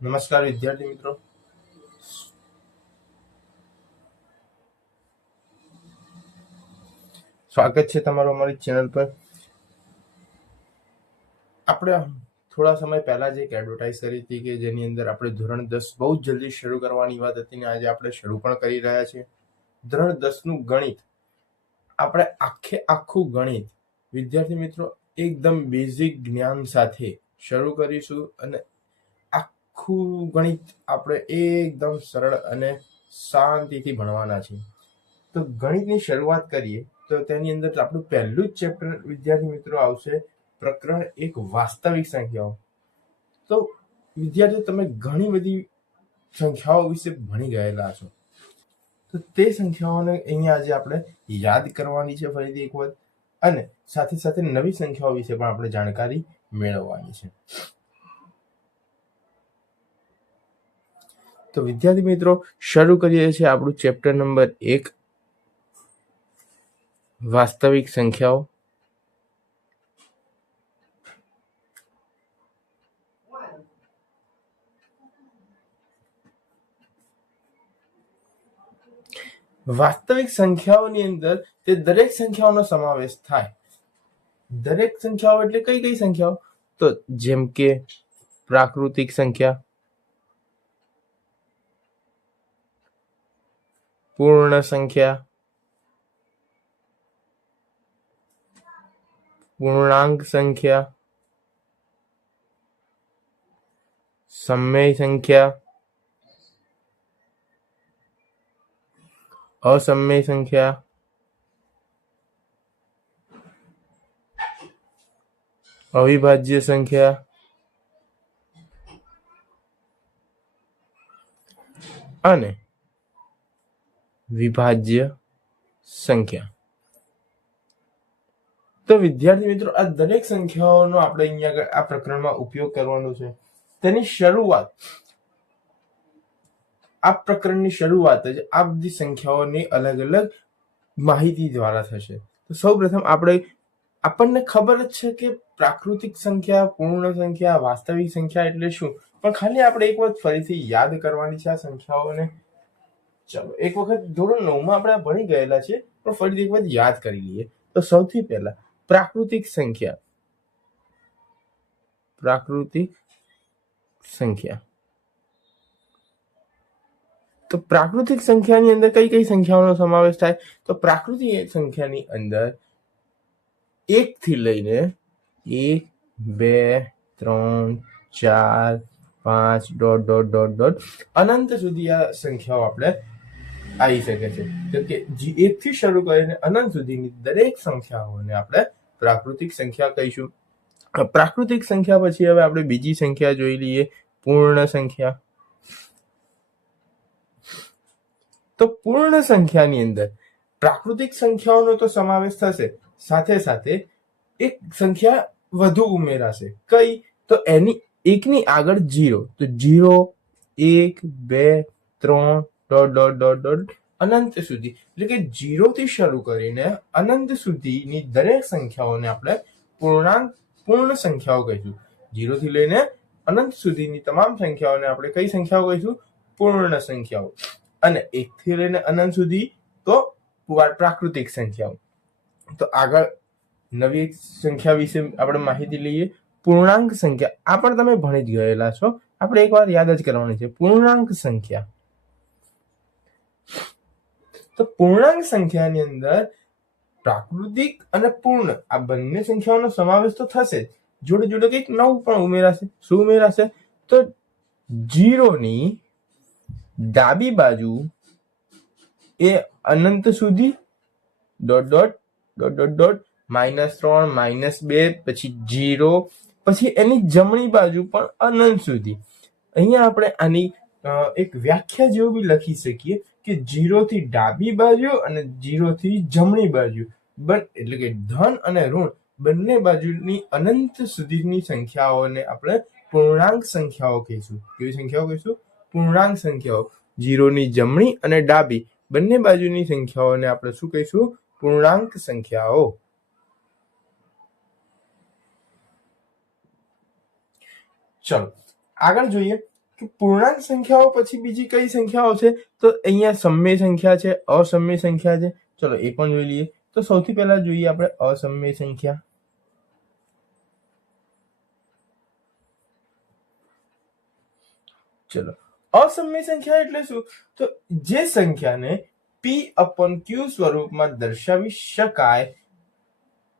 નમસ્કાર વિદ્યાર્થી મિત્રો, સ્વાગત છે તમારું અમારી ચેનલ પર. આપણે થોડા સમય પહેલા જ એક એડવર્ટાઇઝ કરી હતી કે જેની અંદર આપણે ધોરણ 10 બહુ જ જલ્દી શરૂ કરવાની વાત હતી ને આજે આપણે શરૂ પણ કરી રહ્યા છીએ. ધોરણ 10 નું ગણિત, આપણે આખું ગણિત વિદ્યાર્થી મિત્રો એકદમ બેઝિક જ્ઞાન સાથે શરૂ કરીશું અને આખું ગણિત આપણે એકદમ સરળ અને શાંતિથી ભણવાના છીએ. તો ગણિતની શરૂઆત કરીએ તો તેની અંદર આપણું પહેલું જ ચેપ્ટર વિદ્યાર્થી મિત્રો આવશે પ્રકરણ 1 વાસ્તવિક સંખ્યાઓ. તો વિદ્યાર્થીઓ તમે ઘણી બધી સંખ્યાઓ વિશે ભણી ગયેલા છો, તો તે સંખ્યાઓને અહીંયા આજે આપણે યાદ કરવાની છે ફરીથી એક વખત, અને સાથે સાથે નવી સંખ્યાઓ વિશે પણ આપણે જાણકારી મેળવવાની છે. તો વિદ્યાર્થી મિત્રો શરૂ કરીએ છીએ આપણું ચેપ્ટર નંબર 1 વાસ્તવિક સંખ્યાઓ. વાસ્તવિક સંખ્યાઓની અંદર તે દરેક સંખ્યાઓનો સમાવેશ થાય. દરેક સંખ્યાઓ એટલે કઈ કઈ સંખ્યાઓ? તો જેમ કે પ્રાકૃતિક સંખ્યા, પૂર્ણ સંખ્યા, પૂર્ણાંક સંખ્યા, સમય સંખ્યા, અસમય સંખ્યા, અવિભાજ્ય સંખ્યા અને વિભાજ્ય સંખ્યા. તો વિદ્યાર્થી મિત્રો આ દરેક સંખ્યાઓનો આપણે અહીંયા આ પ્રકરણમાં ઉપયોગ કરવાનો છે. તેની શરૂઆત, આ પ્રકરણની શરૂઆત જ આ બધી સંખ્યાઓની અલગ અલગ માહિતી દ્વારા થશે. તો સૌપ્રથમ આપણને ખબર જ છે કે પ્રાકૃતિક સંખ્યા, પૂર્ણ સંખ્યા, વાસ્તવિક સંખ્યા એટલે શું, પણ ખાલી આપણે એક વખત ફરીથી યાદ કરવાની છે આ સંખ્યાઓને. ચલો એક વખત ધોરણ 9 માં આપણે ભણી ગયેલા છે, પણ ફરીથી એક વખત યાદ કરી લઈએ. તો સૌથી પહેલા પ્રાકૃતિક સંખ્યા. પ્રાકૃતિક સંખ્યા, તો પ્રાકૃતિક સંખ્યાની અંદર કઈ કઈ સંખ્યાઓનો સમાવેશ થાય? તો પ્રાકૃતિક સંખ્યાની અંદર 1 થી લઈને 1, 2, 3, 4, 5 ડોટ અનંત સુધી આ સંખ્યાઓ આપણે આવી શકે છે. તો કે 1 થી શરૂ કરીને અનંત સુધીની દરેક સંખ્યાઓને આપણે પ્રાકૃતિક સંખ્યા કહીશું. પ્રાકૃતિક સંખ્યા પછી હવે આપણે બીજી સંખ્યા જોઈ લઈએ, પૂર્ણ સંખ્યા. તો પૂર્ણ સંખ્યાની અંદર પ્રાકૃતિક સંખ્યાઓનો તો સમાવેશ થશે, સાથે સાથે એક સંખ્યા વધુ ઉમેરાશે. કઈ? તો એની એકની આગળ 0. તો 0, 1, 2, 3 ડોટ અનંત સુધી, એટલે કે 0 થી શરૂ કરીને અનંત સુધીની દરેક સંખ્યાઓને આપણે પૂર્ણ સંખ્યાઓ કહીશું. 0 થી લઈને અનંત સુધીની તમામ સંખ્યાઓને આપણે કઈ સંખ્યાઓ કહીશું? પૂર્ણ સંખ્યાઓ. અને 1 થી લઈને અનંત સુધી તો પ્રાકૃતિક સંખ્યાઓ. તો આગળ નવી સંખ્યા વિશે આપણે માહિતી લઈએ, પૂર્ણાંક સંખ્યા. આ પણ તમે ભણી જ ગયેલા છો, આપણે એકવાર યાદ જ કરવાની છે. પૂર્ણાંક સંખ્યા, તો પૂર્ણાંક સંખ્યાની અંદર પ્રાકૃતિક અને પૂર્ણ આ બંને સંખ્યાઓનો સમાવેશ તો થશે, જોડે જોડે કંઈક નવું પણ ઉમેરાશે. શું ઉમેરાશે? તો 0 ની ડાબી બાજુ એ અનંત સુધી ડોટ -3, -2, પછી 0, પછી એની જમણી બાજુ પણ અનંત સુધી. અહીંયા આપણે આની એક વ્યાખ્યા જેવું બી લખી શકીએ કે 0 થી ડાબી બાજુ અને 0 થી જમણી બાજુ, એટલે કે ધન અને ઋણ બંને બાજુની અનંત સુધીની સંખ્યાઓને આપણે પૂર્ણાંક સંખ્યાઓ કહીશું. કેવી સંખ્યાઓ કહીશું? પૂર્ણાંક સંખ્યાઓ. 0 ની જમણી અને ડાબી બંને બાજુની સંખ્યાઓને આપણે શું કહીશું? પૂર્ણાંક સંખ્યાઓ. ચલો આગળ જોઈએ. કે પૂર્ણાંક સંખ્યાઓ પછી બીજી કઈ સંખ્યાઓ છે, તો અહીંયા સમય સંખ્યા છે, અસમય સંખ્યા છે. ચલો એ પણ જોઈ લઈએ. તો સૌથી પહેલા જોઈએ આપણે અસમય સંખ્યા. ચલો, અસમય સંખ્યા એટલે શું? તો જે સંખ્યાને p/q સ્વરૂપમાં દર્શાવી શકાય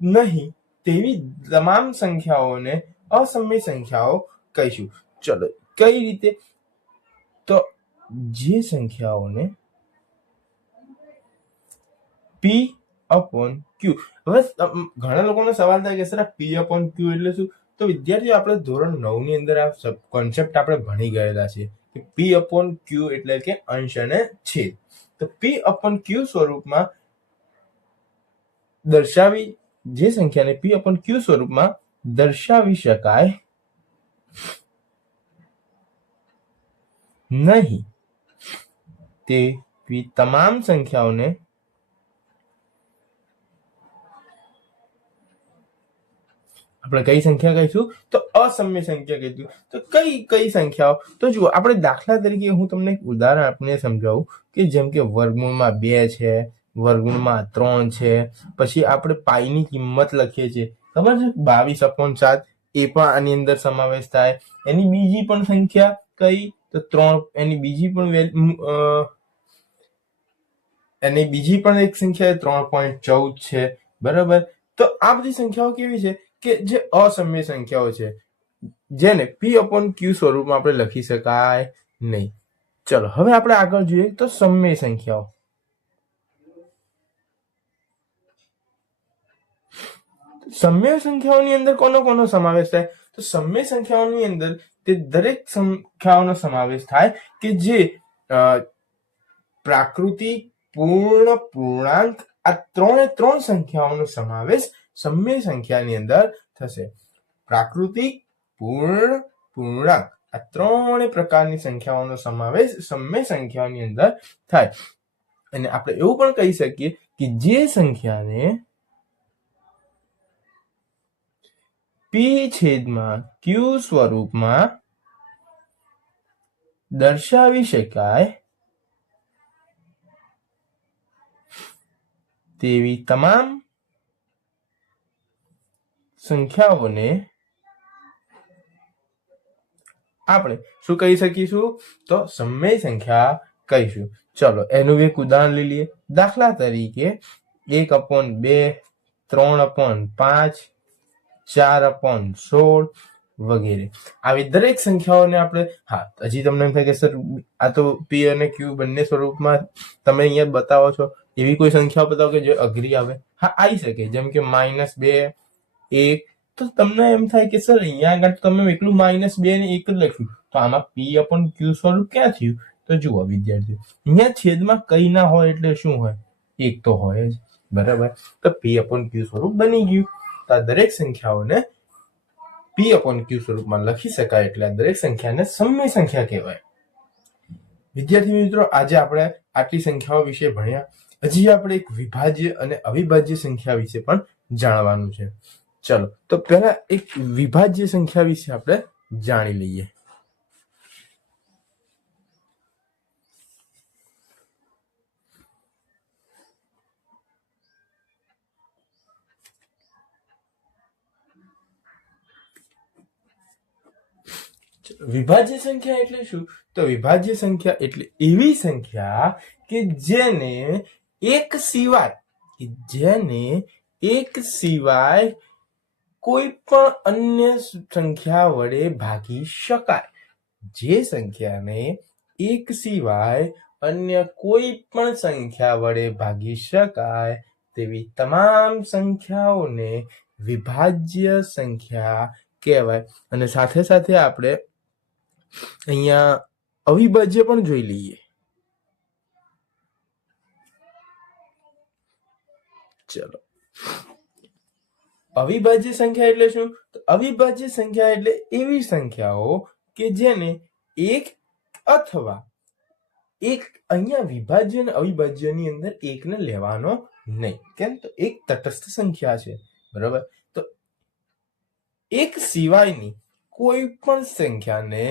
નહીં તેવી તમામ સંખ્યાઓને અસમય સંખ્યાઓ કહીશું. ચલો, કઈ રીતે? તો જે સંખ્યાઓને p/q, હવે ઘણા લોકોનો સવાલ થાય કે સર p/q એટલે શું? તો વિદ્યાર્થીઓ, આપણે ધોરણ 9 ની અંદર આ કોન્સેપ્ટ આપણે ભણી ગયેલા છે કે p/q એટલે કે અંશ અને છેદ. તો p/q સ્વરૂપમાં દર્શાવી, જે સંખ્યાને p/q સ્વરૂપમાં દર્શાવી શકાય નહીં તેવી તમામ સંખ્યાઓને આપણે કઈ સંખ્યા કહીશું? તો અસમય સંખ્યા કહીશું. તો કઈ સંખ્યાઓ? તો જુઓ, આપણે દાખલા તરીકે હું તમને એક ઉદાહરણ આપીને સમજાવું કે જેમ કે વર્ગમૂળમાં 2 છે, વર્ગમૂળમાં 3 છે, પછી આપણે પાઈની કિંમત લખીએ છીએ, ખબર છે 22/7, એ પણ આની અંદર સમાવેશ થાય. એની બીજી પણ સંખ્યા કઈ? તો 3. એની બીજી પણ એક સંખ્યા 3.14 છે, બરાબર. તો આ બધી સંખ્યાઓ કેવી છે કે જે અસમય સંખ્યાઓ છે, જેને p/q સ્વરૂપમાં આપણે લખી શકાય નહીં. ચલો, હવે આપણે આગળ જોઈએ તો સમય સંખ્યાઓ. સમય સંખ્યાઓની અંદર કોનો સમાવેશ થાય? તો સમય સંખ્યાઓની અંદર તે દરેક સંખ્યાઓનો સમાવેશ થાય કે જે પ્રાકૃતિક, પૂર્ણ, પૂર્ણાંક, આ ત્રણ સંખ્યાઓનો સમાવેશ સમય સંખ્યાની અંદર થશે. પ્રાકૃતિક, પૂર્ણ, પૂર્ણાંક, આ ત્રણ પ્રકારની સંખ્યાઓનો સમાવેશ સમય સંખ્યાની અંદર થાય. અને આપણે એવું પણ કહી શકીએ કે જે સંખ્યાને p/q સ્વરૂપમાં દર્શાવી શકાય તેવી તમામ સંખ્યાઓને આપણે શું કહી શકીશું? તો સમય સંખ્યા કહીશું. ચલો, એનું એક ઉદાહરણ લઈ લઈએ. દાખલા તરીકે 1/2, 3/5, 4/16 વગેરે. આવી દરેક સંખ્યાઓને આપણે, હજી તમને એમ થાય કે સર આ તો p અને q બંને સ્વરૂપમાં તમે અહીંયા બતાવો છો, એવી કોઈ સંખ્યાઓ બતાવો કે જે અઘરી આવે. આવી શકે, જેમ કે -2, 1. તો તમને એમ થાય કે સર અહીંયા આગળ તમે એકલું -2 ને 1 જ લખ્યું, તો આમાં p/q સ્વરૂપ ક્યાં થયું? તો જુઓ વિદ્યાર્થીઓ, અહીંયા છેદમાં કઈ ના હોય એટલે શું હોય? 1 તો હોય જ, બરાબર. તો p/q સ્વરૂપ બની ગયું. તો આ દરેક સંખ્યાઓને p/q સ્વરૂપમાં લખી શકાય એટલે આ દરેક સંખ્યાને સમય સંખ્યા કહેવાય. વિદ્યાર્થી મિત્રો, આજે આપણે આટલી સંખ્યાઓ વિશે ભણ્યા. હજી આપણે એક વિભાજ્ય અને અવિભાજ્ય સંખ્યા વિશે પણ જાણવાનું છે. ચલો, તો પહેલા એક વિભાજ્ય સંખ્યા વિશે આપણે જાણી લઈએ. વિભાજ્ય સંખ્યા એટલે શું? તો વિભાજ્ય સંખ્યા એટલે એવી સંખ્યા કે જેને એક સિવાય કોઈ પણ અન્ય સંખ્યા વડે ભાગી શકાય. જે સંખ્યાને એક સિવાય અન્ય કોઈ પણ સંખ્યા વડે ભાગી શકાય તેવી તમામ સંખ્યાઓને વિભાજ્ય સંખ્યા કહેવાય. અને સાથે સાથે આપણે અહીંયા અવિભાજ્ય પણ જોઈ લઈએ. ચલો, અવિભાજ્ય સંખ્યા એટલે શું? તો અવિભાજ્ય સંખ્યા એટલે એવી સંખ્યાઓ કે જેને એક અથવા એક, અહીંયા વિભાજ્ય અને અવિભાજ્યની અંદર એકને લેવાનો નહીં. કેમ? તો એક તટસ્થ સંખ્યા છે, બરાબર. તો એક સિવાયની કોઈ પણ સંખ્યાને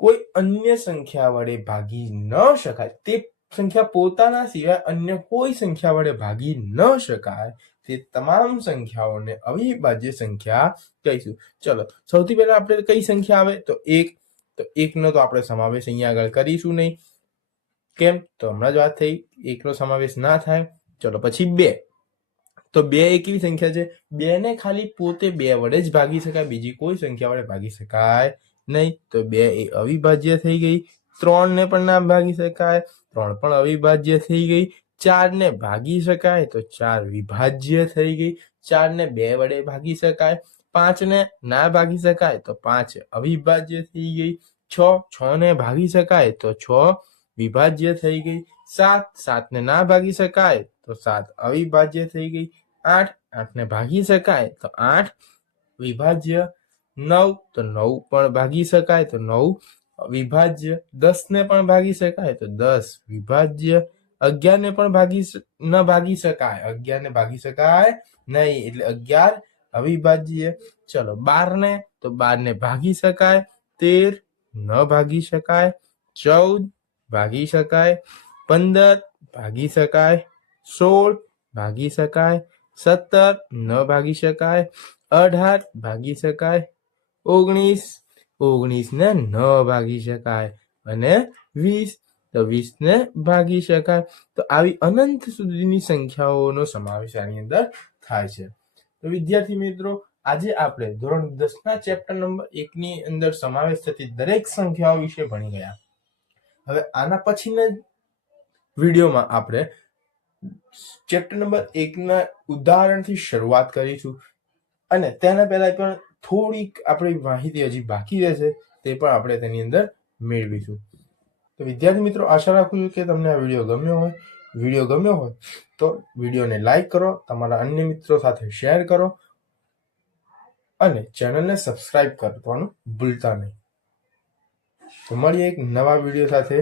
કોઈ અન્ય સંખ્યા વડે ભાગી ન શકાય, તે સંખ્યા પોતાના સિવાય અન્ય કોઈ સંખ્યા વડે ભાગી ન શકાય તે તમામ સંખ્યાઓને અવિભાજ્ય સંખ્યા કહીશું. ચલો સૌથી પહેલા આપણે કઈ સંખ્યા આવે તો 1. તો 1 નો તો આપણે સમાવેશ અહીંયા આગળ કરીશું નહીં. કેમ? તો હમણાં જ વાત થઈ, 1 નો સમાવેશ ના થાય. ચલો પછી 2. તો 2 એ કેવી સંખ્યા છે? 2 ને ખાલી પોતે 2 વડે જ ભાગી શકાય, બીજી કોઈ સંખ્યા વડે ભાગી શકાય નહીં. તો 2 એ અવિભાજ્ય થઈ ગઈ. 3 ને પણ ના ભાગી શકાય, 3 પણ અવિભાજ્ય થઈ ગઈ. 4 ને ભાગી શકાય તો 4 વિભાજ્ય થઈ ગઈ. 4 ને 2 વડે ભાગી શકાય. 5 ને ના ભાગી શકાય તો 5 અવિભાજ્ય થઈ ગઈ. 6 ને ભાગી શકાય તો 6 વિભાજ્ય થઈ ગઈ. 7 ને ના ભાગી શકાય તો 7 અવિભાજ્ય થઈ ગઈ. 8 ને ભાગી શકાય તો 8 વિભાજ્ય. 9 તો 9 પણ ભાગી શકાય તો 9 વિભાજ્ય. 10 ને પણ ભાગી શકાય તો 10 વિભાજ્ય. 11 ને પણ ભાગી શકાય, 11 ને ભાગી શકાય નહીં એટલે 11 અવિભાજ્ય. ચલો 12 ને તો 12 ને ભાગી શકાય. 13 ન ભાગી શકાય. 14 ભાગી શકાય. 15 ભાગી શકાય. 16 ભાગી શકાય. 17 ન ભાગી શકાય. 18 ભાગી શકાય. 19 ને ન ભાગી શકાય અને 20 તો 20 ને ભાગી શકાય. તો આવી અનંત સુધીની સંખ્યાઓનો સમાવેશ આની અંદર થાય છે. તો વિદ્યાર્થી મિત્રો, આજે આપણે ધોરણ 10 ના ચેપ્ટર નંબર 1 ની અંદર સમાવેશ થતી દરેક સંખ્યાઓ વિશે ભણી ગયા. હવે આના પછીના વિડીયોમાં આપણે ચેપ્ટર નંબર 1 ના ઉદાહરણથી શરૂઆત કરીશું અને તેના પહેલા પણ થોડીક આપણી માહિતી હજી બાકી રહેશે, તે પણ આપણે તેની અંદર મેળવીશું. તો વિદ્યાર્થી મિત્રો, આશા રાખું છું કે તમને આ વિડીયો ગમ્યો હોય. વિડીયો ગમ્યો હોય તો વિડીયોને લાઈક કરો, તમારા અન્ય મિત્રો સાથે શેર કરો અને ચેનલને સબસ્ક્રાઇબ કરવાનું ભૂલતા નહીં. તો મળીએ એક નવા વિડીયો સાથે.